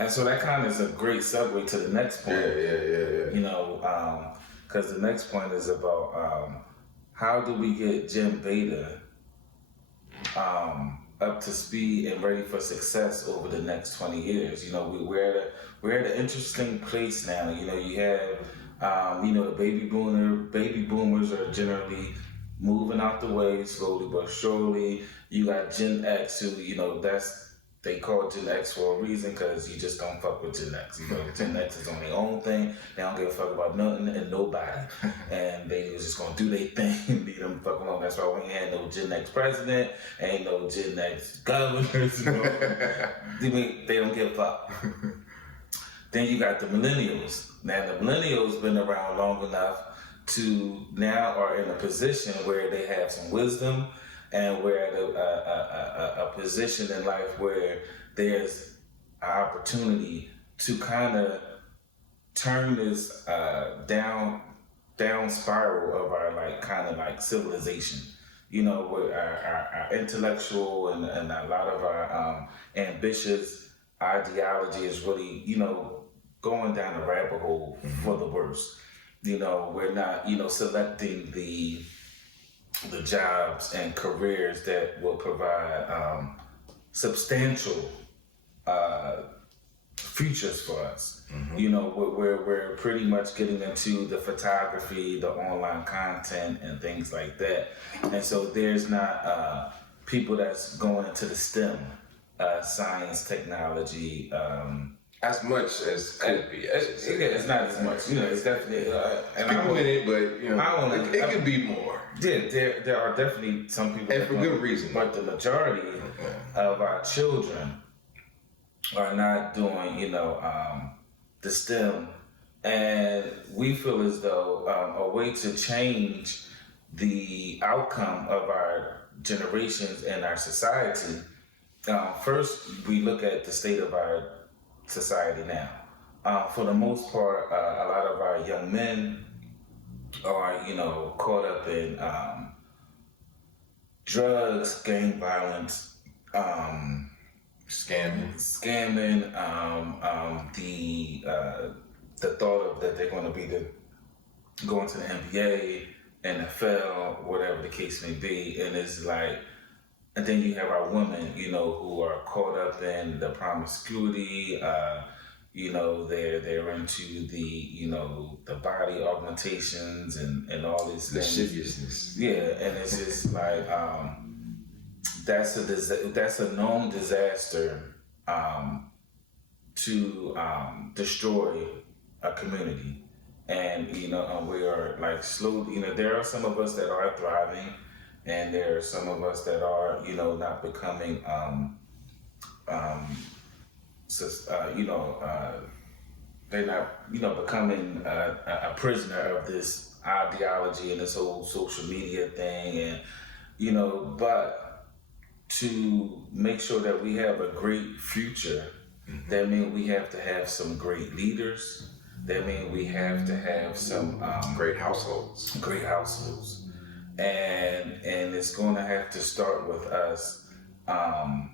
And so that kind of is a great segue to the next point. Yeah. You know, because the next point is about how do we get GenBeta up to speed and ready for success over the next 20 years. You know, we're at an interesting place now. You know, you have the baby boomers are generally moving out the way slowly but surely. You got Gen X who, they call Gen X for a reason because you just don't fuck with Gen X. You know, Gen X is on their own thing. They don't give a fuck about nothing and nobody. And they was just gonna do their thing and leave them fucking alone. That's why we ain't had no Gen X president, ain't no Gen X governors. They don't give a fuck. Then you got the millennials. Now the millennials been around long enough to now are in a position where they have some wisdom, and we're at a position in life where there's an opportunity to kind of turn this down spiral of our civilization. You know, where our intellectual and a lot of our ambitious ideology is really, going down a rabbit hole for the worse. You know, we're not, selecting the jobs and careers that will provide substantial futures for us. You know, we're pretty much getting into the photography, the online content, and things like that. And so there's not people that's going into the STEM, science, technology. As much as could be. It's not as much. You know, it's definitely. People in it, but it could be more. Yeah, there are definitely some people, and for good reason. But the majority of our children are not doing, the STEM, and we feel as though a way to change the outcome of our generations and our society. First, we look at the state of our society now. For the most part, a lot of our young men are, caught up in drugs, gang violence, scamming, the thought of that they're going to be going to the NBA, NFL, whatever the case may be, and it's like. And then you have our women, who are caught up in the promiscuity. They're into the body augmentations and all these things. Lasciviousness. Yeah, and it's just like that's a known disaster to destroy a community, and we are like slowly. There are some of us that are thriving. And there are some of us that are, not becoming, they're not, becoming a prisoner of this ideology and this whole social media thing. And, but to make sure that we have a great future, that means we have to have some great leaders. That means we have to have some great households. And it's going to have to start with us. I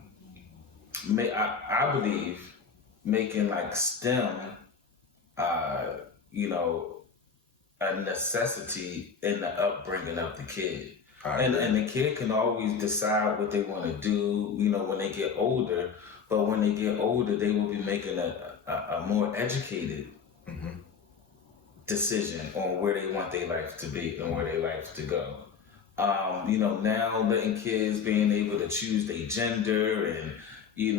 believe making like STEM, a necessity in the upbringing of the kid. And the kid can always decide what they want to do, when they get older. But when they get older, they will be making a more educated decision on where they want their life to be and where their life to go. Now letting kids being able to choose their gender and,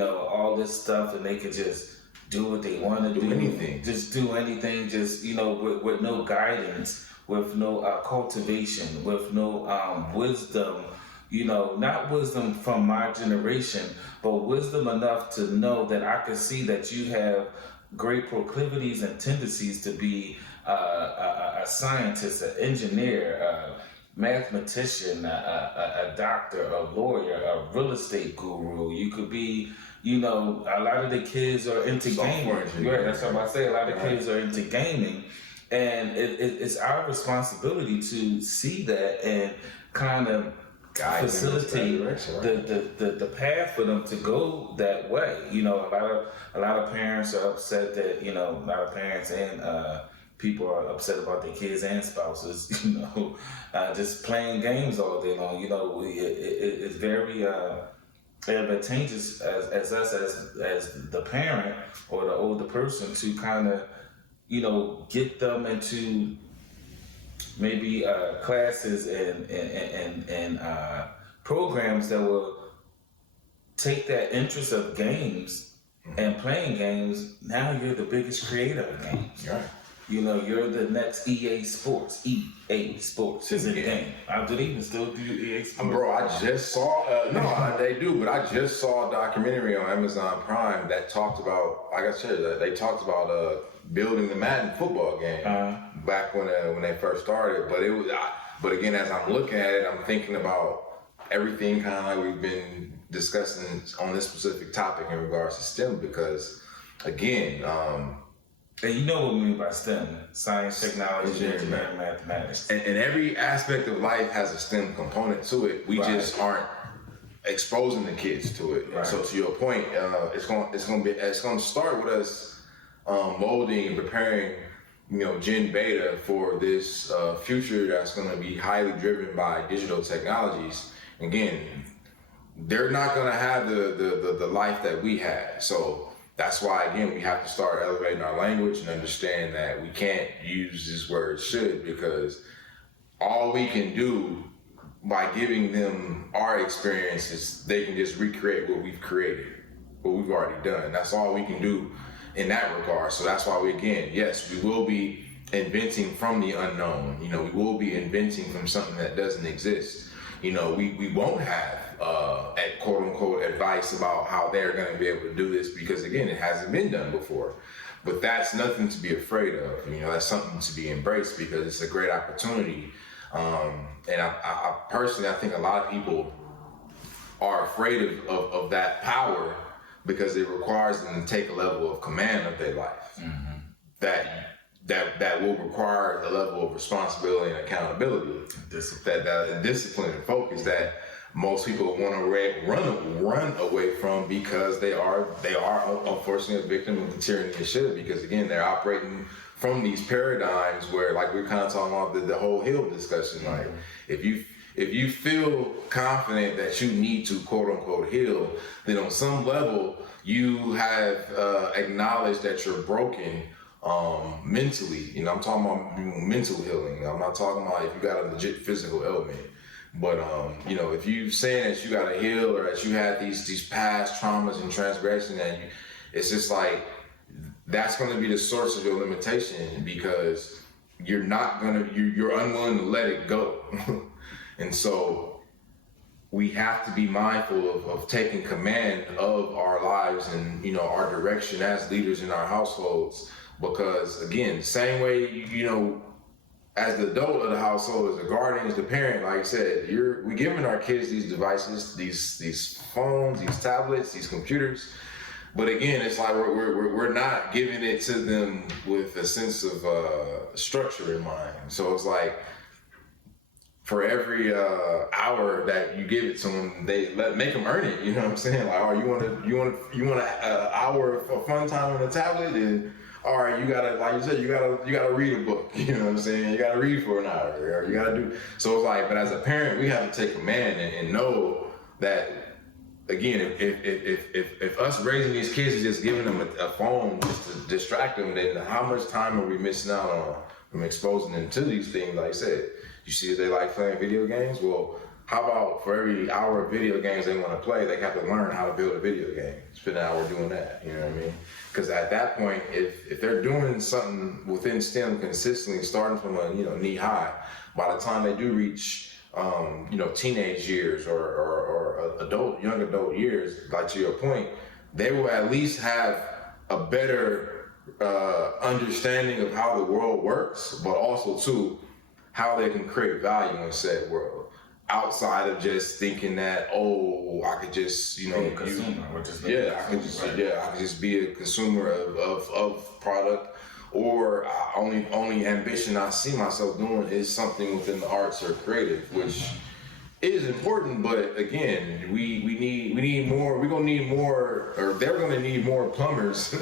all this stuff, and they could just do what they want to do. Anything. Just do anything, just, with no guidance, with no cultivation, with no wisdom, not wisdom from my generation, but wisdom enough to know that I can see that you have great proclivities and tendencies to be a scientist, an engineer, a mathematician, a doctor, a lawyer, a real estate guru. You could be, a lot of the kids are into gaming. Right, that's what I say. A lot of kids are into gaming. And it's our responsibility to see that and kind of facilitate the path for them to go that way. You know, a lot of parents are upset that, you know, a lot of parents and people are upset about their kids and spouses, you know, just playing games all day long. You know, it's very advantageous as us as the parent or the older person to kind of, you know, get them into maybe classes and programs that will take that interest of games and playing games. Now you're the biggest creator of games. Right. You know, you're the next EA Sports. EA Sports is in the game. Do they even still do EA Sports? Bro, I just saw, they do, but I just saw a documentary on Amazon Prime that talked about, like I said, they talked about building the Madden football game back when they first started. But again, as I'm looking at it, I'm thinking about everything kind of like we've been discussing on this specific topic in regards to STEM, because again, and you know what we mean by STEM: science, technology, engineering, mathematics. And every aspect of life has a STEM component to it. We just aren't exposing the kids to it. Right. So to your point, it's going to start with us molding and preparing, you know, GenBeta for this future that's going to be highly driven by digital technologies. Again, they're not going to have the life that we had. So that's why, again, we have to start elevating our language and understand that we can't use this word should, because all we can do by giving them our experiences, they can just recreate what we've created, what we've already done. That's all we can do in that regard. So that's why we will be inventing from the unknown. You know, we will be inventing from something that doesn't exist. You know, we won't have quote unquote advice about how they're going to be able to do this, because again, it hasn't been done before. But that's nothing to be afraid of. You know, that's something to be embraced, because it's a great opportunity. And I personally, I think a lot of people are afraid of that power, because it requires them to take a level of command of their life. That will require a level of responsibility and accountability, discipline and focus that most people want to run away from, because they are unfortunately a victim of the tyranny of should, because again, they're operating from these paradigms where, like we're kind of talking about the whole Hill discussion. Like if you feel confident that you need to quote unquote heal, then on some level you have acknowledged that you're broken mentally. You know, I'm talking about mental healing. I'm not talking about if you got a legit physical ailment. But you know, if you saying that you got to heal, or that you had these past traumas and transgressions, and it's just like that's going to be the source of your limitation, because you're unwilling to let it go. And so we have to be mindful of taking command of our lives and, you know, our direction as leaders in our households, because again, same way, you know, as the adult of the household, as the guardian, as the parent, like I said, we're giving our kids these devices, these phones, these tablets, these computers. But again, it's like we're not giving it to them with a sense of structure in mind. So it's like for every hour that you give it to them, make them earn it. You know what I'm saying? Like, oh, you want an hour of fun time on the tablet, and all right, you gotta, like you said, you gotta read a book. You know what I'm saying? You gotta read for an hour, or you gotta do. So it's like, but as a parent, we have to take command and know that. Again, if us raising these kids is just giving them a phone just to distract them, then how much time are we missing out on from exposing them to these things? Like I said, you see if they like playing video games, well, how about for every hour of video games they want to play, they have to learn how to build a video game. Spend an hour doing that, you know what I mean? Because at that point, if they're doing something within STEM consistently, starting from a knee high, by the time they do reach teenage years or young adult years, like to your point, they will at least have a better understanding of how the world works, but also too how they can create value in said world, outside of just thinking that, oh, I could just I could just be a consumer of product, or only ambition I see myself doing is something within the arts or creative, which it is important, but again, we need more. We're gonna need more, or they're gonna need more plumbers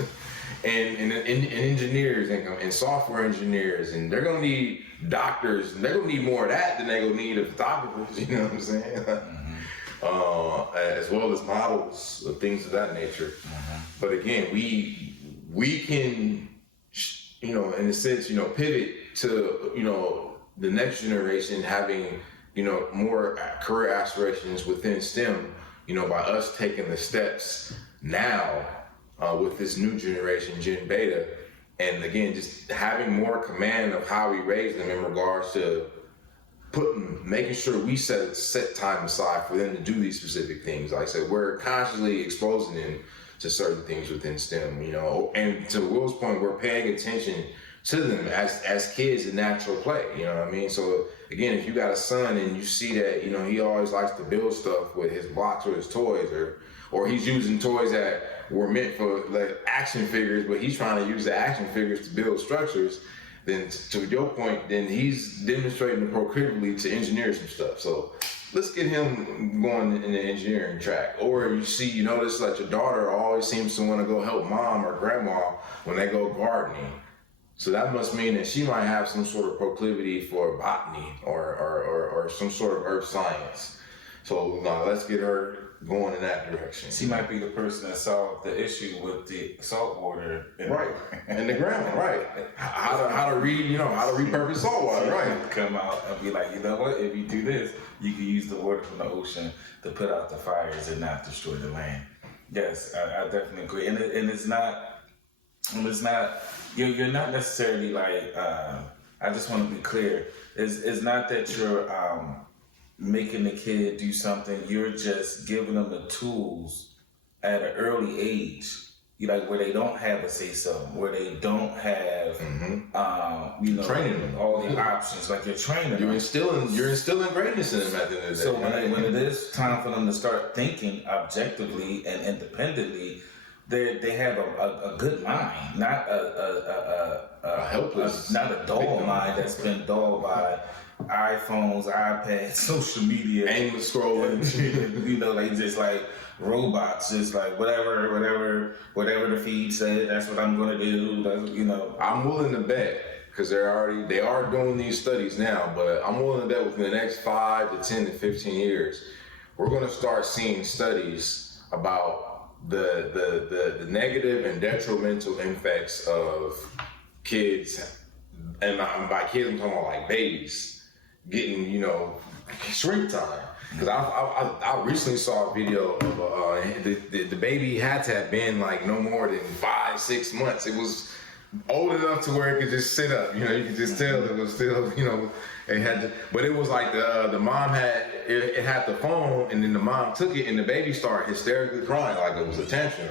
and engineers and software engineers, and they're gonna need doctors, and they're gonna need more of that than they're gonna need of photographers. You know what I'm saying? As well as models of things of that nature. But again, we can, in a sense, pivot to, the next generation having, more career aspirations within STEM, by us taking the steps now with this new generation, GenBeta, and again, just having more command of how we raise them in regards to making sure we set time aside for them to do these specific things. Like I said, we're constantly exposing them to certain things within STEM, and to Will's point, we're paying attention to them as kids in natural play, you know what I mean? So again, if you got a son and you see that, he always likes to build stuff with his blocks or his toys, or he's using toys that were meant for like action figures, but he's trying to use the action figures to build structures, then to your point, then he's demonstrating the proclivity to engineer some stuff. So let's get him going in the engineering track. Or you notice that your daughter always seems to want to go help mom or grandma when they go gardening. So that must mean that she might have some sort of proclivity for botany or some sort of earth science. So let's get her going in that direction. She might be the person that solved the issue with the salt water in the ground, right? How to repurpose salt water, right? Come out and be like, you know what? If you do this, you can use the water from the ocean to put out the fires and not destroy the land. Yes, I definitely agree, and it's not. You're not necessarily like. I just want to be clear. It's not that you're making the kid do something. You're just giving them the tools at an early age. Where they don't have a say so, where they don't have, training them all the options. Like you're training them. You're instilling greatness in them at the end of the day. So when it is time for them to start thinking objectively and independently, they have a good mind, not a helpless, not a dull mind that's been dulled by iPhones, iPads, social media, aimless scrolling. They just like robots, just like whatever the feed said, that's what I'm gonna do. I'm willing to bet, because they are doing these studies now, but I'm willing to bet within the next 5 to 10 to 15 years, we're gonna start seeing studies about the negative and detrimental effects of kids, and by kids I'm talking about like babies, getting shrink time. Because I recently saw a video of the baby had to have been like no more than 5-6 months. It was old enough to where it could just sit up. You could just tell it was still it had to, but it was like the mom had the phone, and then the mom took it, and the baby started hysterically crying like it was a tantrum.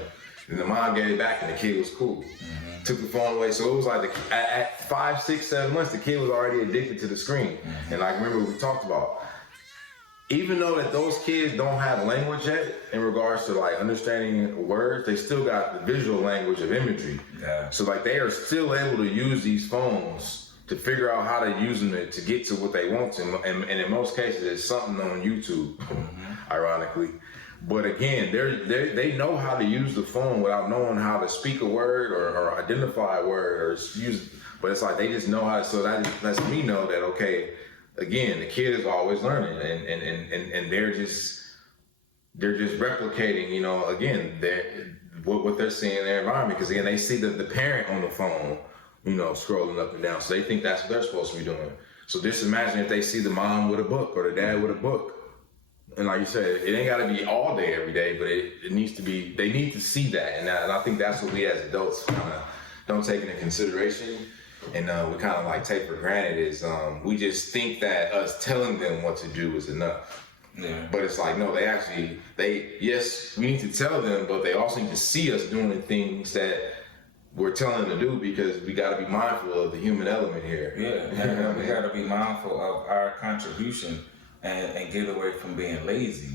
And the mom gave it back, and the kid was cool. Took the phone away. So it was like at 5, 6, 7 months, the kid was already addicted to the screen. And I remember we talked about, even though that those kids don't have language yet in regards to like understanding words, they still got the visual language of imagery. Yeah. So like they are still able to use these phones to figure out how to use them to get to what they want to. And in most cases, it's something on YouTube, ironically. But again, they know how to use the phone without knowing how to speak a word or identify a word or use. But it's like they just know how. So that lets me know that, okay, again, the kid is always learning, and they're just replicating. Again, what they're seeing in their environment, because again, they see the parent on the phone, scrolling up and down, so they think that's what they're supposed to be doing. So just imagine if they see the mom with a book or the dad with a book. And like you said, it ain't got to be all day, every day, but it needs to be, they need to see that. And I think that's what we as adults kind of don't take into consideration. And we kind of like take for granted is we just think that us telling them what to do is enough. Yeah. But it's like, no, yes, we need to tell them, but they also need to see us doing the things that we're telling them to do, because we got to be mindful of the human element here. Yeah, and we got to be mindful of our contribution. And get away from being lazy.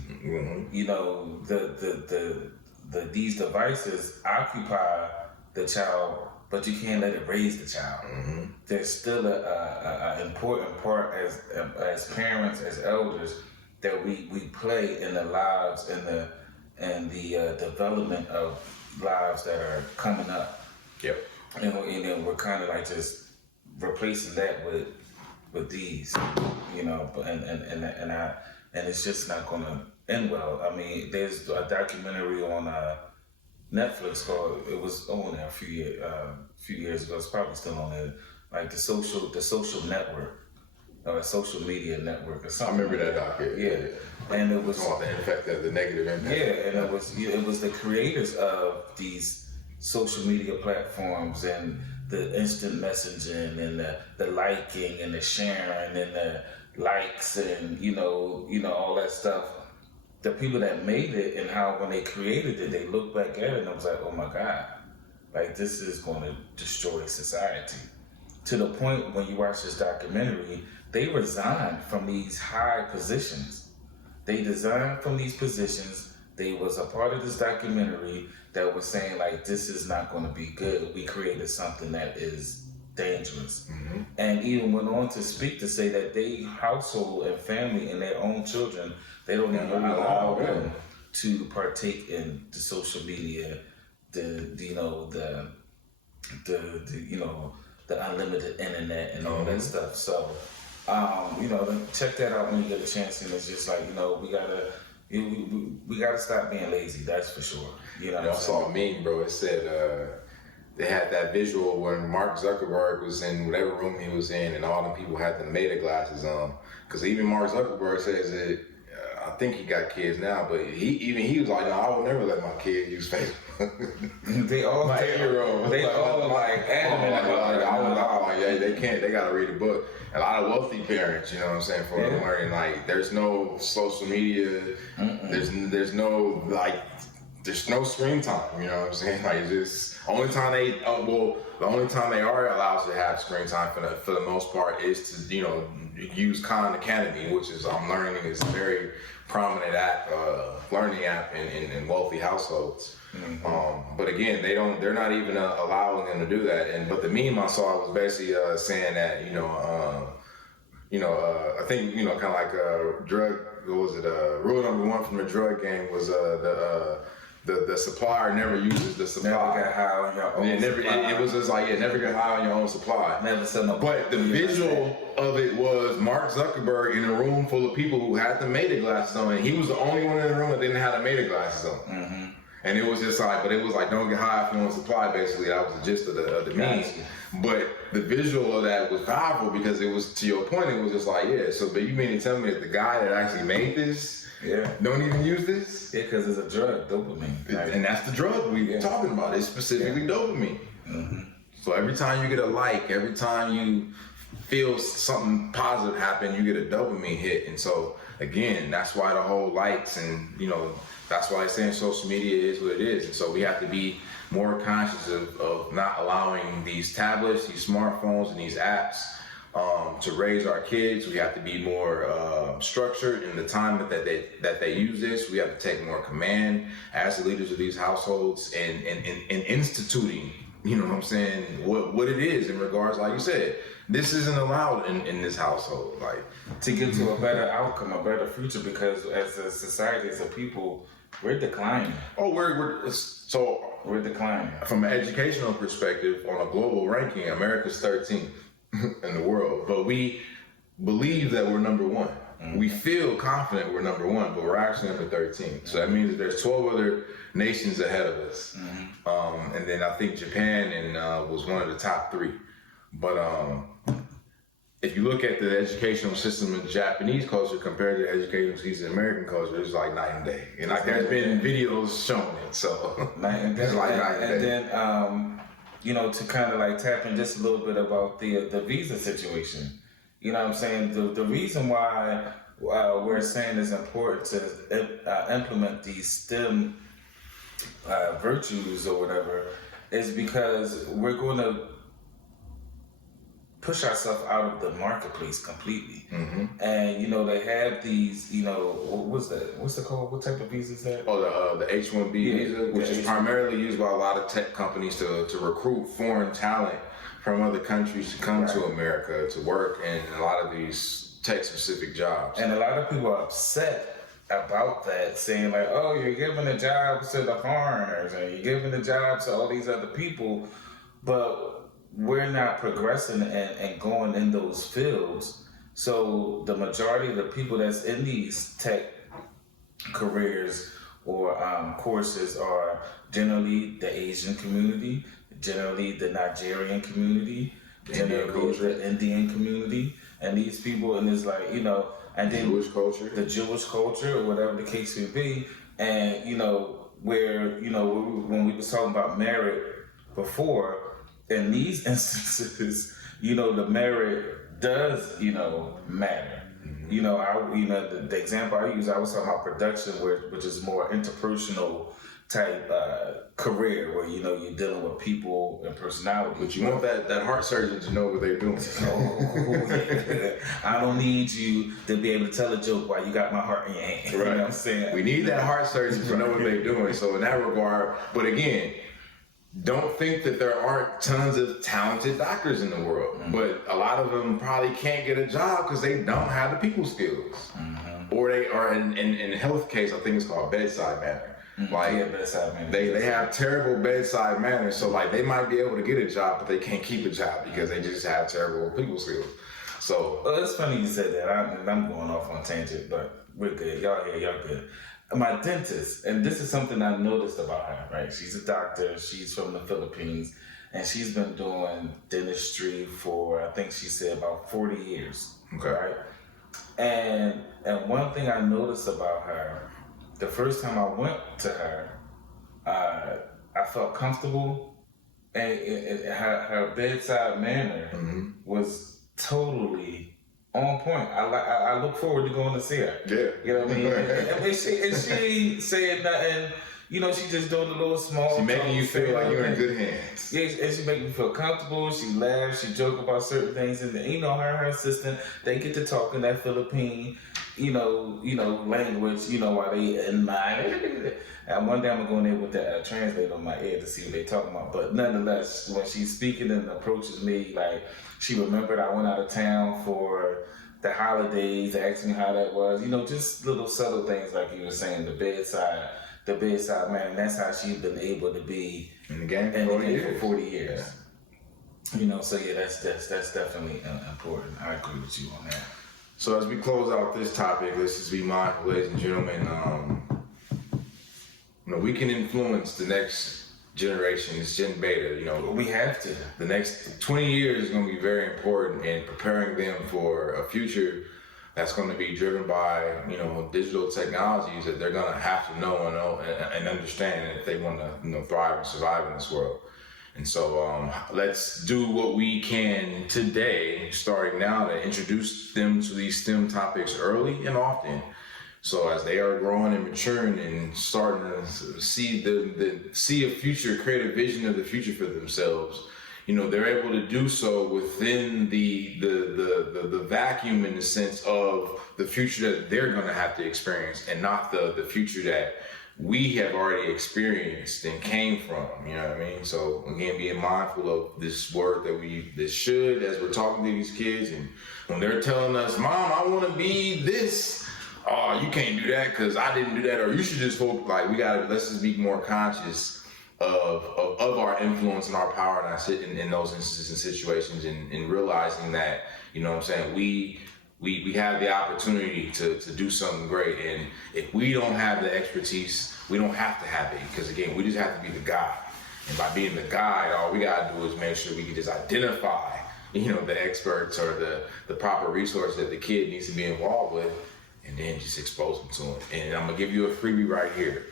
These devices occupy the child, but you can't let it raise the child. There's still a important part as parents, as elders, that we play in the lives and the development of lives that are coming up. Yep. And then we're kind of like just replacing that with these, but and it's just not gonna end well. I mean, there's a documentary on Netflix called, it was on there a few years ago. It's probably still on there, like the social network, or a social media network or I something. remember that doc. Yeah, and it was the negative impact. Yeah, and it was the creators of these social media platforms and the instant messaging and the liking and the sharing and the likes and all that stuff. The people that made it, and how when they created it, they looked back at it and I was like, oh my God, like this is going to destroy society. To the point when you watch this documentary, they resigned from these high positions. They resigned from these positions. They was a part of this documentary that was saying like, this is not going to be good. We created something that is dangerous. Mm-hmm. And even went on to speak to say that they household and family and their own children, they don't even allow them to partake in the social media, the unlimited internet and all that stuff. So, check that out when you get a chance. And it's just like, we gotta stop being lazy. That's for sure. I saw a meme, bro. It said they had that visual when Mark Zuckerberg was in whatever room he was in, and all the people had the Meta glasses on. Because even Mark Zuckerberg says that I think he got kids now, but he was like, no, I would never let my kid use Facebook. They all like adamant about it. They can't. They gotta read a book. A lot of wealthy parents, you know what I'm saying, for learning. Like, there's no social media. There's no screen time. You know what I'm saying? Like, just the only time they are allowed to have screen time for the most part is to use Khan Academy, which is I'm learning is a very prominent learning app in wealthy households. Mm-hmm. But again, they're not even allowing them to do that. But the meme I saw was basically saying that I think kind of like drug. What was it? Rule number one from the drug game was the supplier never uses the supply. Never get high on your own supply. It was just like, never get high on your own supply. Never sell no. But the visual of it was Mark Zuckerberg in a room full of people who had the Meta glasses on, and he was the only one in the room that didn't have the Meta glasses on. Mm-hmm. And it was just like, but it was like, don't get high if you want supply, basically. That was the gist of the meme. But the visual of that was powerful because it was, to your point, it was just like, but you mean to tell me that the guy that actually made this don't even use this? Yeah, because it's a drug, dopamine. Right? And that's the drug we're talking about. It's specifically dopamine. Mm-hmm. So every time you get a like, every time you feel something positive happen, you get a dopamine hit. And so, again, that's why the whole likes and, that's why I'm saying social media is what it is. And so we have to be more conscious of not allowing these tablets, these smartphones, and these apps to raise our kids. We have to be more structured in the time that they use this. We have to take more command as the leaders of these households and instituting, what I'm saying, what it is in regards, like you said, this isn't allowed in this household. Like, to get to a better outcome, a better future, because as a society, as a people, we're declining. Oh, we're declining. From an educational perspective, on a global ranking, America's 13th in the world, but we believe that we're number one. Mm-hmm. We feel confident we're number one, but we're actually number 13. So that means that there's 12 other nations ahead of us. Mm-hmm. And then I think Japan was one of the top 3. But if you look at the educational system in Japanese culture compared to the educational system in American culture, it's like night and day. And like there's been videos showing it, so night and day. It's like night and day. And then, to kind of like tap in just a little bit about the visa situation. You know what I'm saying? The reason why we're saying it's important to implement these STEM virtues or whatever is because we're going to push ourselves out of the marketplace completely. Mm-hmm. And, they have these, what's it called? What type of visa is that? Oh, the H-1B visa, which is primarily used by a lot of tech companies to recruit foreign talent from other countries to come to America to work. And a lot of these tech-specific jobs. And a lot of people are upset about that, saying like, oh, you're giving the jobs to the foreigners and you're giving the jobs to all these other people, but we're not progressing and going in those fields. So the majority of the people that's in these tech careers or courses are generally the Asian community, generally the Nigerian community, generally the Indian community, and these people, and it's like, you know, and then the Jewish culture, or whatever the case may be, and you know, where, you know, when we was talking about merit before, in these instances, you know, the merit does, you know, matter. You know, the example I use, I was talking about production, which is more interpersonal type career, where, you know, you're dealing with people and personality. But you want that heart surgeon to know what they're doing. I don't need you to be able to tell a joke while you got my heart in your hand. Right. You know what I'm saying? We need that heart surgeon to know what they're doing. So in that regard, but again, don't think that there aren't tons of talented doctors in the world, but a lot of them probably can't get a job because they don't have the people skills, or they are in health case. I think it's called bedside manner. Like bedside manner. They have terrible bedside manner, so like they might be able to get a job, but they can't keep a job because they just have terrible people skills. So it's funny you said that. I'm going off on tangent, but we're good. Y'all here, y'all good. My dentist, and this is something I noticed about her, right? She's a doctor, she's from the Philippines, and she's been doing dentistry for, I think she said, about 40 years, okay. Right? And one thing I noticed about her, the first time I went to her, I felt comfortable, and her bedside manner was totally on point. I look forward to going to see her. Yeah. You know what I mean? and she said nothing. You know, she just doing a little small. She making you feel like you're in good hands. Yeah, and she make me feel comfortable. She laughs. She joke about certain things, and you know, her and her assistant, they get to talk in that Philippine, you know, language. You know, while they in my. And one day I'm gonna go in there with the translator on my ear to see what they talking about. But nonetheless, when she's speaking and approaches me, like, she remembered I went out of town for the holidays, asked me how that was. You know, just little subtle things like you were saying, the bedside man. That's how she's been able to be in the game for 40 years. Yeah. You know, so yeah, that's definitely important. I agree with you on that. So as we close out this topic, let's just be mindful, ladies and gentlemen. You know, we can influence the next generation. It's GenBeta. You know, we have to. The next 20 years is going to be very important in preparing them for a future that's going to be driven by, you know, digital technologies that they're going to have to know and understand if they want to, you know, thrive and survive in this world. And so let's do what we can today, starting now, to introduce them to these STEM topics early and often. So as they are growing and maturing and starting to see see a future, create a vision of the future for themselves, you know, they're able to do so within the vacuum, in the sense of the future that they're going to have to experience, and not the future that we have already experienced and came from. You know what I mean? So again, being mindful of this word that should, as we're talking to these kids, and when they're telling us, "Mom, I want to be this." Oh, you can't do that because I didn't do that, or you should just hope. Like, let's just be more conscious of our influence and our power in those instances and situations, and realizing that, you know what I'm saying, we have the opportunity to do something great, and if we don't have the expertise, we don't have to have it, because again, we just have to be the guide. And by being the guide, all we gotta do is make sure we can just identify, you know, the experts or the proper resource that the kid needs to be involved with, and then just expose them to it. And I'm gonna give you a freebie right here.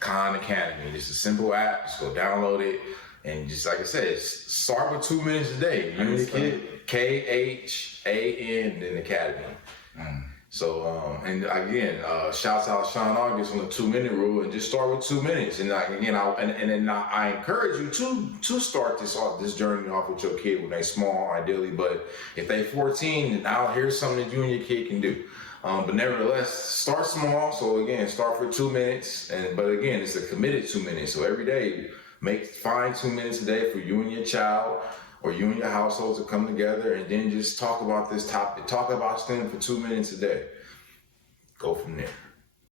Khan Academy. Just a simple app. Just go download it, and just like I said, start with 2 minutes a day. You and your kid, KHAN, then Academy. So and again, shouts out Sean August on the 2 minute rule, and just start with 2 minutes. And like, again, I encourage you to start this journey off with your kid when they're small, ideally. But if they're 14, then now here's something that you and your kid can do. But nevertheless, start small. So again, start for 2 minutes, but again, it's a committed 2 minutes. So every day, find 2 minutes a day for you and your child. or you and your household to come together and then just talk about this topic. Talk about STEM for 2 minutes a day. Go from there.